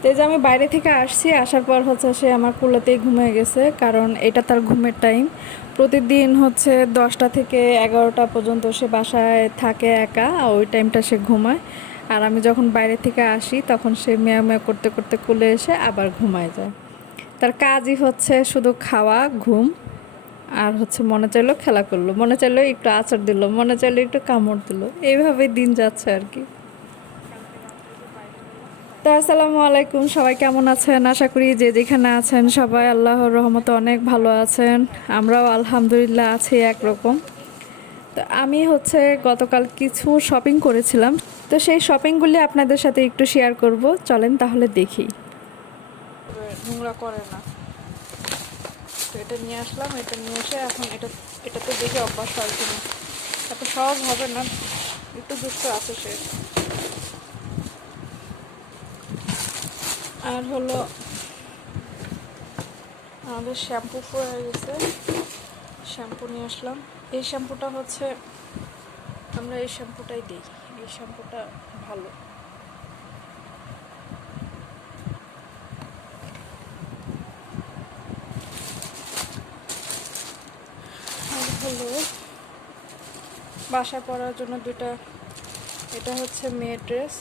তো এই যে আমি বাইরে থেকে আসছি, আসার পর হচ্ছে সে আমার কুলাতেই ঘুমিয়ে গেছে, কারণ এটা তার ঘুমের টাইম। প্রতিদিন হচ্ছে 10টা থেকে 11টা পর্যন্ত সে বাসায় থাকে একা, ওই টাইমটা সে ঘুমায়। আর আমি যখন বাইরে থেকে আসি তখন সে মেয়া মেয়া করতে করতে কুলে এসে আবার ঘুমায় যায়। তার কাজই হচ্ছে শুধু খাওয়া, ঘুম, আর হচ্ছে মনে চাইলো খেলা করলো, মনে চাইলো একটু আচার দিল, মনে চাইলো একটু কামড় দিল, এইভাবেই দিন যাচ্ছে আর কি। তো আসসালামু আলাইকুম, সবাই কেমন আছেন? আশা করি যে যেখানে আছেন সবাই আল্লাহর রহমতে অনেক ভালো আছেন। আমরাও আলহামদুলিল্লাহ আছি একরকম। তো আমি হচ্ছে গতকাল কিছু শপিং করেছিলাম, তো সেই শপিংগুলি আপনাদের সাথে একটু শেয়ার করব। চলেন তাহলে দেখি। নোংরা করে না, তো এটা নিয়ে আসলাম, এটা নিয়ে এসে এখন এটাতে দেখে অভ্যাস হয় কিনা। এত সহজ হবে না, একটু দুঃখ আছে সে। আর হলো আমাদের শ্যাম্পু হয়ে গেছে, শ্যাম্পু নিয়ে আসলাম। এই শ্যাম্পুটা হচ্ছে আমরা এই শ্যাম্পুটাই দিই, এই শ্যাম্পুটা ভালো। আর হলো বাসায় পরার জন্য দুটা, এটা হচ্ছে মেয়ের ড্রেস,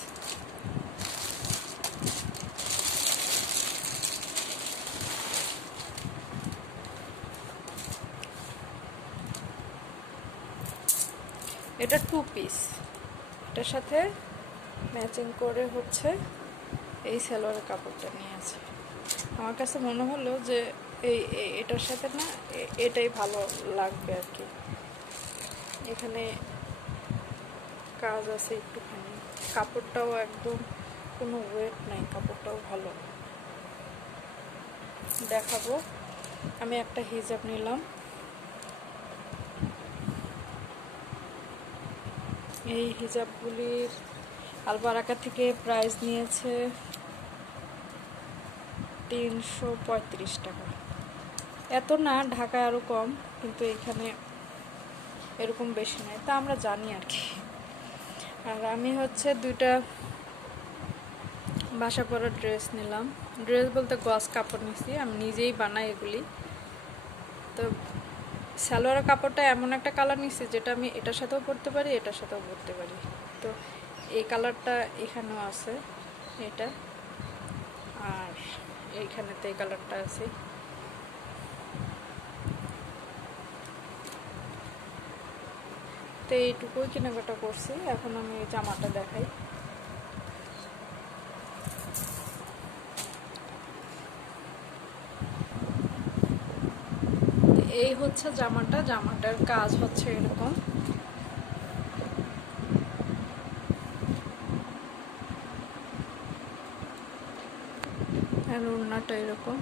এটা 2 পিস। এটার সাথে ম্যাচিং করে হচ্ছে এই সালোয়ারের কাপড়টা নিয়ে আছে। আমার কাছে মনে হলো যে এটার সাথে না এটাই ভালো লাগবে আর কি। এখানে কাজ আছে একটুখানি, কাপড়টাও একদম কোনো ওয়েট নাই, কাপড়টাও ভালো। দেখাবো। আমি একটা হিজাব নিলাম, এই হিজাবগুলির আলবারাকা থেকে প্রাইস নিয়েছে 335 টাকা। এত না, ঢাকায় আরও কম, কিন্তু এখানে এরকম বেশি নয়, তা আমরা জানি আর কি। আর আমি হচ্ছে দুইটা বাসা পরা ড্রেস নিলাম। ড্রেস বলতে গজ কাপড় নিছি, আমি নিজেই বানাই এগুলি। তো সালোয়ারের কাপড়টা এমন একটা কালার নিছি যেটা আমি এটার সাথেও পরতে পারি, এটার সাথেও পরতে পারি। তো এই কালারটা এখানেও আছে, এটা, আর এইখানেতে এই কালারটা আছে। তো এইটুকুই কেনাকাটা করছি। এখন আমি এই জামাটা দেখাই। এই হচ্ছে জামাটা, জামাটার কাজ হচ্ছে এরকম, আর ওড়নাটা এরকম।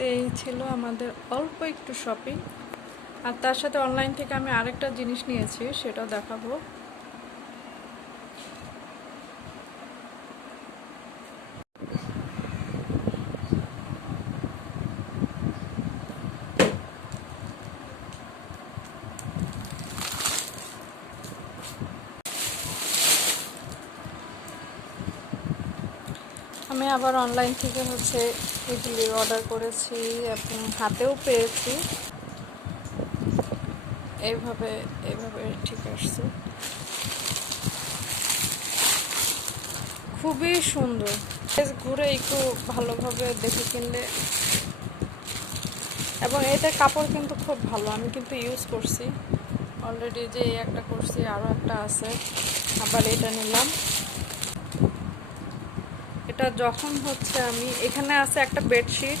তো এই ছিল আমাদের অল্প একটু শপিং। আর তার সাথে অনলাইন থেকে আমি আরেকটা জিনিস নিয়েছি, সেটাও দেখাবো। আমি আবার অনলাইন থেকে হচ্ছে এগুলি অর্ডার করেছি এবং হাতেও পেয়েছি। এইভাবে এইভাবে ঠিক আসছে, খুবই সুন্দর। ঘুরে একটু ভালোভাবে দেখে কিনলে, এবং এটার কাপড় কিন্তু খুব ভালো, আমি কিন্তু ইউজ করছি অলরেডি। যে একটা করছি, আরও একটা আছে, আবার এটা নিলাম। এটা যখন হচ্ছে আমি এখানে আছে একটা বেডশিট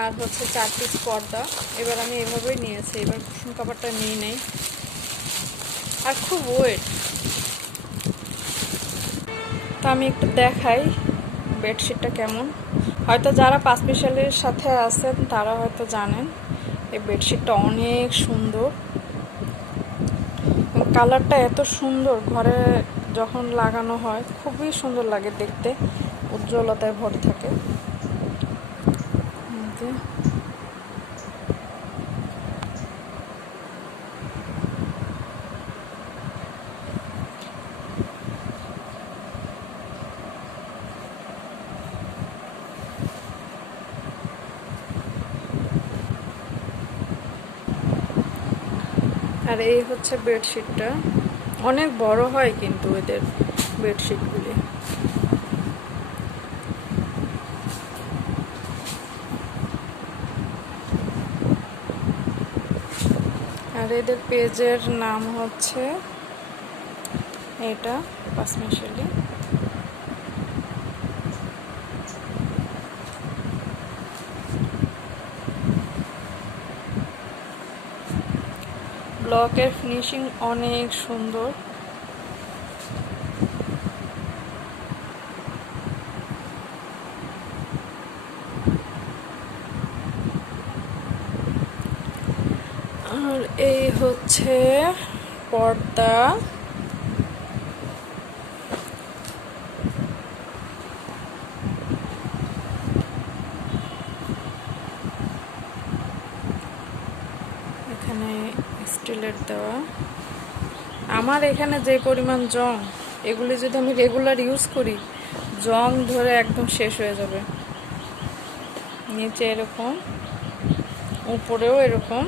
আর হচ্ছে 4 পিস পর্দা, এবার আমি এভাবেই নিয়েছি, এবার কুশন কাপড়টা নিয়ে নেই। আর খুব ওয়েট। তো আমি একটু দেখাই বেডশিটটা কেমন। হয়তো যারা পাঁচ মিশালির সাথে আছেন তারা হয়তো জানেন এই বেডশিটটা অনেক সুন্দর, কালারটা এত সুন্দর, ঘরে যখন লাগানো হয় খুবই সুন্দর লাগে দেখতে, উজ্জ্বলতায় ভরে থাকে। আর এই হচ্ছে বেডশিটটা, অনেক বড় হয় কিন্তু এদের বেডশিটগুলি। আর এদের পেজের নাম হচ্ছে এটা পাঁচমিশালি। ব্লকের ফিনিশিং অনেক সুন্দর। আর এই হচ্ছে পর্দা। এখানে স্টিলের দেওয়া। আমার এখানে যে পরিমাণ জং, এগুলি যদি আমি রেগুলার ইউজ করি জং ধরে একদম শেষ হয়ে যাবে। নিচে এরকম, উপরেও এরকম,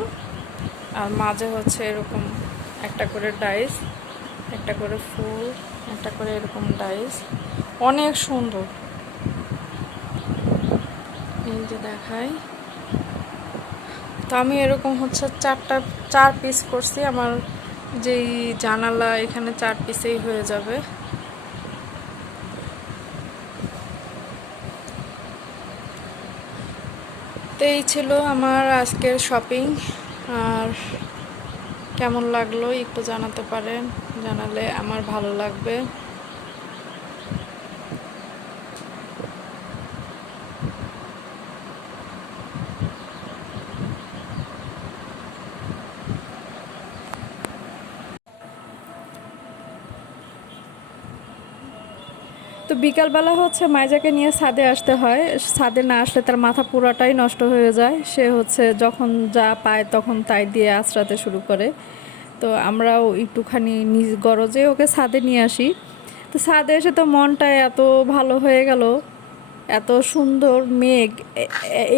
আর মাঝে হচ্ছে এরকম একটা করে ডাইস, একটা করে ফুল, একটা করে এরকম ডাইস, অনেক সুন্দর। এই যে দেখাই, তো আমি এরকম হচ্ছে চার পিস করছি। আমার যেই জানালা এখানে 4 পিসেই হয়ে যাবে। তো এই ছিল আমার আজকের শপিং। আর কেমন লাগলো একটু জানাতে পারেন, জানালে আমার ভালো লাগবে। তো বিকালবেলা হচ্ছে মাইজাকে নিয়ে ছাদে আসতে হয়, ছাদে না আসলে তার মাথা পুরাটাই নষ্ট হয়ে যায়। সে হচ্ছে যখন যা পায় তখন তাই দিয়ে আঁচড়াতে শুরু করে। তো আমরাও একটুখানি নিজ গরজে ওকে ছাদে নিয়ে আসি। তো ছাদে এসে তো মনটা এত ভালো হয়ে গেল, এত সুন্দর মেঘ।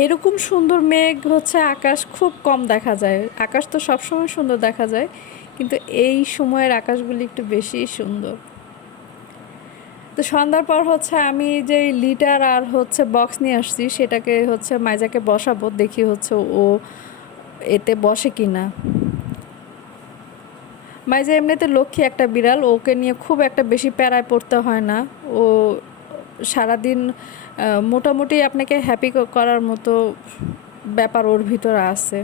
এরকম সুন্দর মেঘ হচ্ছে আকাশ খুব কম দেখা যায়। আকাশ তো সবসময় সুন্দর দেখা যায়, কিন্তু এই সময়ের আকাশগুলি একটু বেশি সুন্দর। তো সন্ধ্যার পর হচ্ছে আমি যে লিটার আর হচ্ছে বক্স নিয়ে আসছি সেটাকে হচ্ছে মাইজাকে বসাবো, দেখি হচ্ছে ও এতে বসে কি না। মাইজা এমনিতে লক্ষ্মী একটা বিড়াল, ওকে নিয়ে খুব একটা বেশি প্যারায় পড়তে হয় না। ও সারাদিন মোটামুটি আপনাকে হ্যাপি করার মতো ব্যাপার ওর ভিতরে আছে।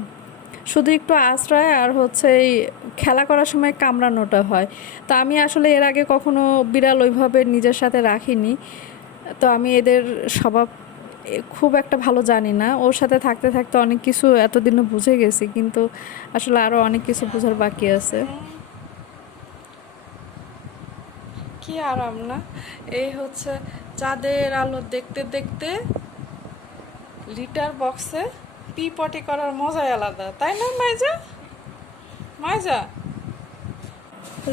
শুধু একটু আশ্রয় আর হচ্ছে এই খেলা করার সময় কামড়ানোটা হয়। তো আমি আসলে এর আগে কখনো বিড়াল ওইভাবে নিজের সাথে রাখিনি, তো আমি এদের স্বভাব খুব একটা ভালো জানি না। ওর সাথে থাকতে থাকতে অনেক কিছু এতদিনও বুঝে গেছি, কিন্তু আসলে আরও অনেক কিছু বোঝার বাকি আছে। কি আরাম না! এই হচ্ছে চাঁদের আলো দেখতে দেখতে লিটার বক্সে পি পটি করার মজাই আলাদা, তাই না মাইজা? মাইজা,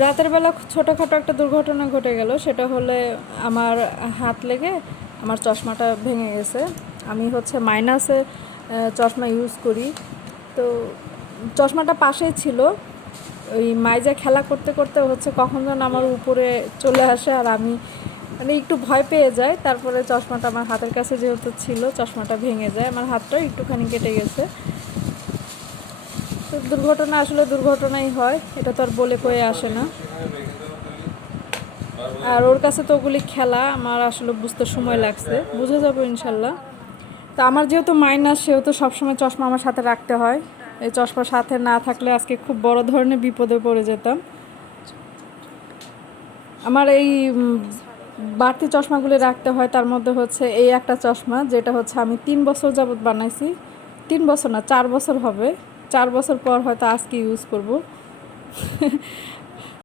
রাতের বেলা ছোটোখাটো একটা দুর্ঘটনা ঘটে গেল। সেটা হলে আমার হাত লেগে আমার চশমাটা ভেঙে গেছে। আমি হচ্ছে মাইনাসে চশমা ইউজ করি, তো চশমাটা পাশেই ছিল। ওই মাইজা খেলা করতে করতে হচ্ছে কখন যেন আমার উপরে চলে আসে, আর আমি মানে একটু ভয় পেয়ে যাই। তারপরে চশমাটা আমার হাতের কাছে যেহেতু ছিল, চশমাটা ভেঙে যায়, আমার হাতটাও একটুখানি কেটে গেছে। তো দুর্ঘটনা আসলে দুর্ঘটনাই হয়, এটা তো আর বলে কয়ে আসে না। আর ওর কাছে তো ওগুলি খেলা, আমার আসলে বুঝতে সময় লাগছে, বুঝে যাবো ইনশাল্লাহ। তো আমার যেহেতু মাইনাস, সেহেতু সবসময় চশমা আমার সাথে রাখতে হয়। এই চশমা সাথে না থাকলে আজকে খুব বড় ধরনের বিপদে পড়ে যেতাম। আমার এই বাড়তি চশমাগুলি রাখতে হয়, তার মধ্যে হচ্ছে এই একটা চশমা, যেটা হচ্ছে আমি 3 বছর যাবত বানাইছি। 3 বছর না, 4 বছর হবে। 4 বছর পর হয়তো আজকে ইউজ করব।